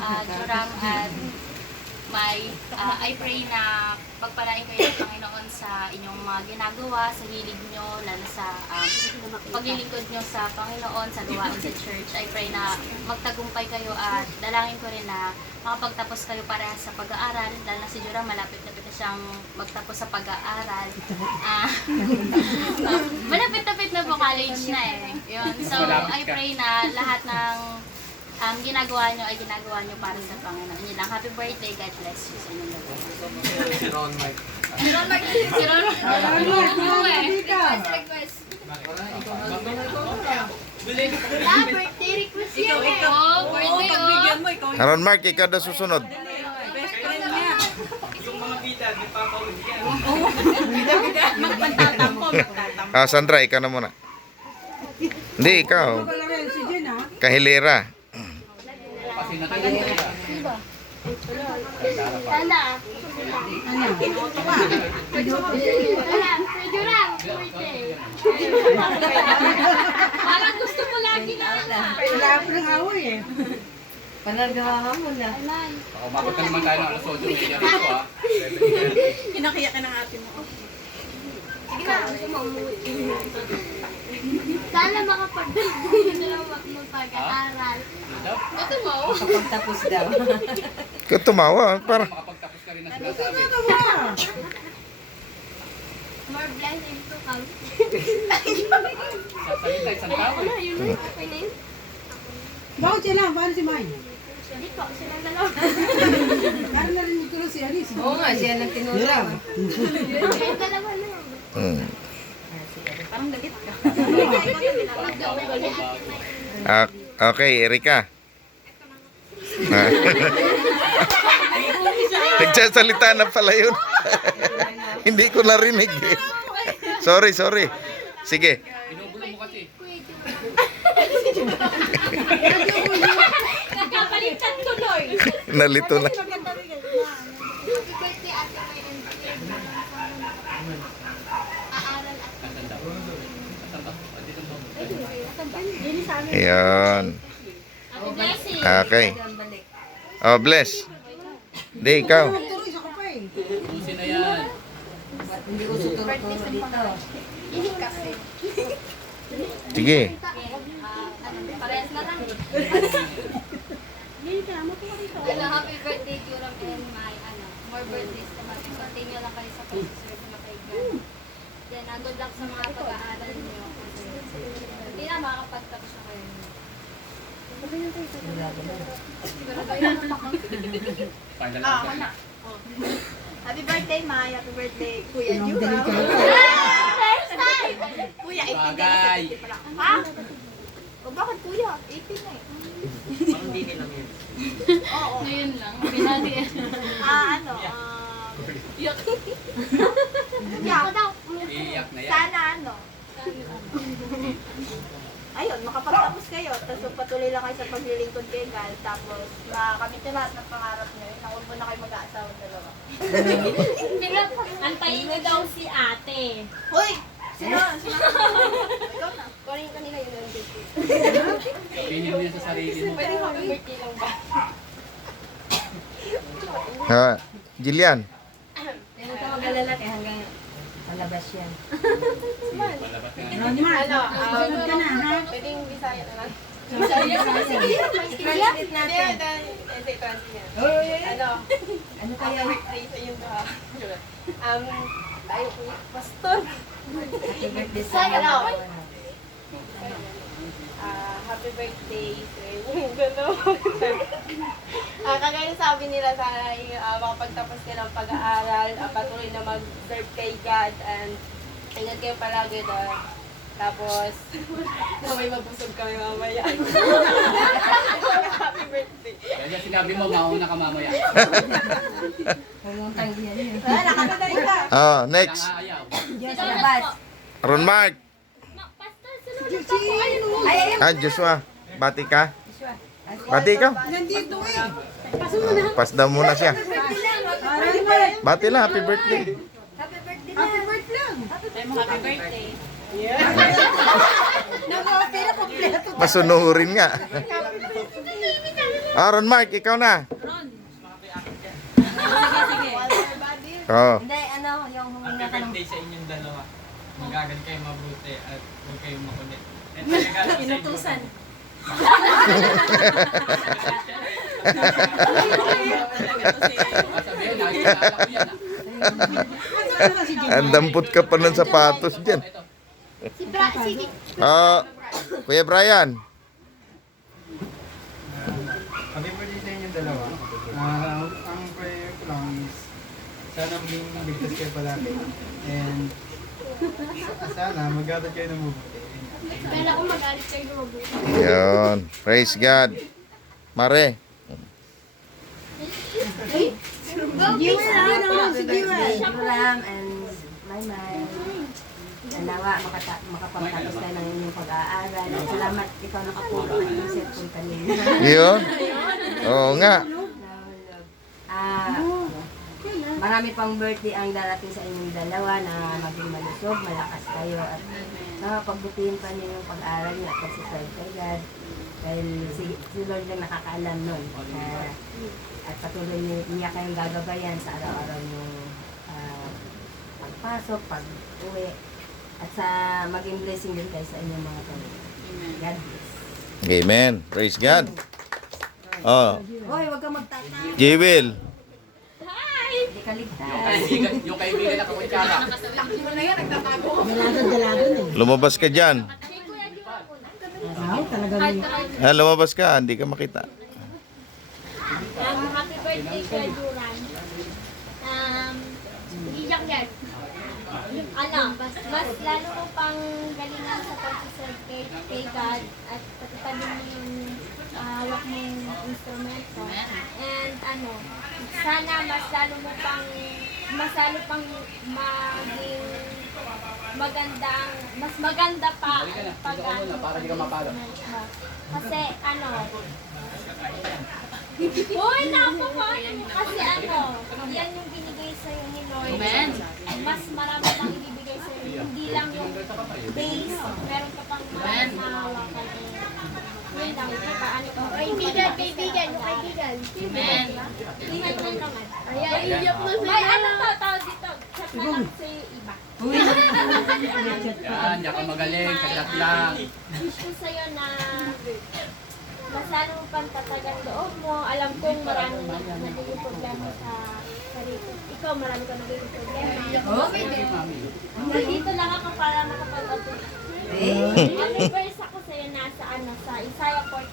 Jurang at I pray na pagpalain kayo ng Panginoon sa inyong mga ginagawa, sa hilig nyo, lalo sa paglilingkod nyo sa Panginoon, sa gawain sa church. I pray na magtagumpay kayo at dalangin ko rin na makapagtapos kayo para sa pag-aaral. Dahil na si Jurang malapit na siyang magtapos sa pag-aaral. Malapit-tapit na po, college na eh. Yun. So, I pray na lahat ng ginagawa nyo ay ginagawa nyo para sa Panginoon. Yun lang. Happy birthday. God bless you sa inyong lahat. Si Ron Mike. Si Ron Request. birthday request yan eh. Oh, birthday oh. Aaron Mark, ikaw na susunod. Best friend niya. Yung mga bida, nagpapawid yan. Magpantatampo. Sandra, ikaw na muna. Hindi, ikaw. Kahilera. Kasi natulog ka. Sana. Jurang, birthday. Parang gusto mo lagi na. Wala po ng away eh. Panagahamon na. Umabot ka naman tayo ng alas 8 media rito ah. Kinakiya ka ng ate mo. Sige na, gusto mo umuwi. Sana makapag-birthday na magpag-aaral. Ito mo? Kapagtapos daw. Ikaw tumawa. Para. Makapagtapos ka rin na sinasabi. More blessings to come. Sasalita isang tao eh. Okay na yun? Bakit siya lang? Paano si May? Hindi po, silang dalawa. Parang narinig ko lang si Alice. Oo nga, siya nang tinulong. Silang dalawa na. Parang dagit ka. Okay, Erika. Nagsasalita na pala yun. Hindi ko narinig. Sorry. Sige. Binubulo mo kasi. Nagkapalitan tuloy. Nalito na. Happy birthday, Ate May and aaral at Ayan. Happy blessing. Okay. Oh, bless. Hindi, ikaw. Tuloy sa kapay. Pusin na yan. Hindi ko suturo-turo dito. Hindi kasi. Sige. Parehas na lang. Happy birthday, Jurang and May. More birthdays naman. Continue lang kayo sa pag-serve na kay God. Then, good luck sa mga pag-aaral niyo. Hindi na makakapagtapos na kayo. Final Ah, answer. na. Happy birthday, May. Happy birthday, Kuya Jura. First time! Kuya, 18 na Bagay. kasi pala. Ha? O bakit kuya? 18 na eh. Hindi nila yun. Oo. Ngayon lang. Binali. Ano? Yak. Yak. Iiyak na yan. Sana ano? Ayun, makapagtapos kayo. Tapos patuloy lang kayo sa paglilingkod kay God. Tapos makamit na lahat ng pangarap nyo. Nakuha mo na kayo mag-aasawa dalawa. Antayin mo daw si ate. Hoy! Sino? Ikaw na. Kunin kanina yun ang birthday. Sabihin mo yan sa sarili mo. Pwede happy birthday lang ba? Jillian. Hindi ka mag-alala kaya hanggang palabas yan. Palabas ka nga. Ron Mark, susunod ka na ha? Pwedeng Bisaya na lang. Translate natin. Hindi, translate yan. Oh, ano kaya? Birthday sa inyo ba? Tayo po, pastor. Happy birthday sa Hello. mga. Happy birthday sa inyo. Gano'n. Kagaya sabi nila, sana makapagtapos kayo ng pag-aaral, patuloy na mag-serve kay God, and ingat kayo palagi doon. Tapos, na may mabusog kami mamaya. Happy birthday. Kaya sinabi mo, mauna ka mamaya. Pumutang yan yun. Nakakatay ka. Next. Kailangan ayaw. Diyan sa labas. Aaron Mark. Pastor, sunod pa po. Ay, Joshua. Bati ka. Joshua. Bati ka. Nandito eh. Pasda muna siya. Ron Mark. Bati lang. Happy birthday. Happy birthday na. Happy birthday lang. Happy birthday. Nag-opera kompleto. Masunurin nga. Happy birthday. Ron Mark, ikaw na. Oh. Hindi, ano, yung huminga ka ng... birthday sa inyong dalawa. Magagan kayo mabuti at huwag kayong makulit. Inutusan. Sabihin, nakikilala ko yan ah. Ang dampot ka pa ng sapatos dyan. Ito. Kuya Brian. Happy birthday sa inyong dalawa. Ang prayer ko lang is sana maging ligtas kayo palagi. And sana mag-atat kayo ng mabuti. Kaya ako mag-alit kayo mabuti. Yun. Praise God. Mare. Ram and Maymay. Nawa, makapagtapos tayo ng inyong pag-aaral. At salamat ikaw nakapulo ng inyong cellphone kanina. Yun. Oo nga. Nahulog. Marami pang birthday ang darating sa inyong dalawa na maging malusog, malakas kayo at pagbutihin pa niyo yung pag-aaral niyo at pag-subscribe kay God. Dahil si Lord lang nakakaalam nun. At patuloy niya kayong gagabayan sa araw-araw niyong pagpasok, pag-uwi. At sa maging blessing din kayo sa inyong mga pamilya. God bless. Amen. Praise God. Oh, Hoy, huwag kang magtatay. Jewel. Hindi ka ligtas. Yung kaibigan na kakutsara. Lumabas ka dyan. Lumabas ka. Hindi ka makita. Happy birthday kay Duran. Iyak yan. Ano, mas lalo mo pang galingan sa pag-serve kay God at patatabi mo yung hawak mong instrumento. And ano, sana mas lalo pang maging magandang, mas maganda pa ang pag-ano. Para di ka mapalo. Kasi ano, uy, naku po! Kasi ano, yan yung binigay sa'yo ni Lord. Amen. Mas marami pang ibibigay sa'yo. Hindi lang yung base, meron ka pang marami na hawakan. Yun lang, paano ka? Kaibigan, yung kaibigan. Amen. Ingat mo naman. Ayan, iyak mo sa'yo. May ano to, tawag dito. Chat na lang sa'yo iba. Yan, yan ka magaling. Saglat lang. Wish ko sa'yo na mas lalo mo pang tatagan loob mo. Alam kong marami nagiging problema sa sarili. Ikaw, marami ka nagiging problema. Okay din. Nandito lang ako para makapag-update. Happy verse ako sa'yo nasa Isaiah 40.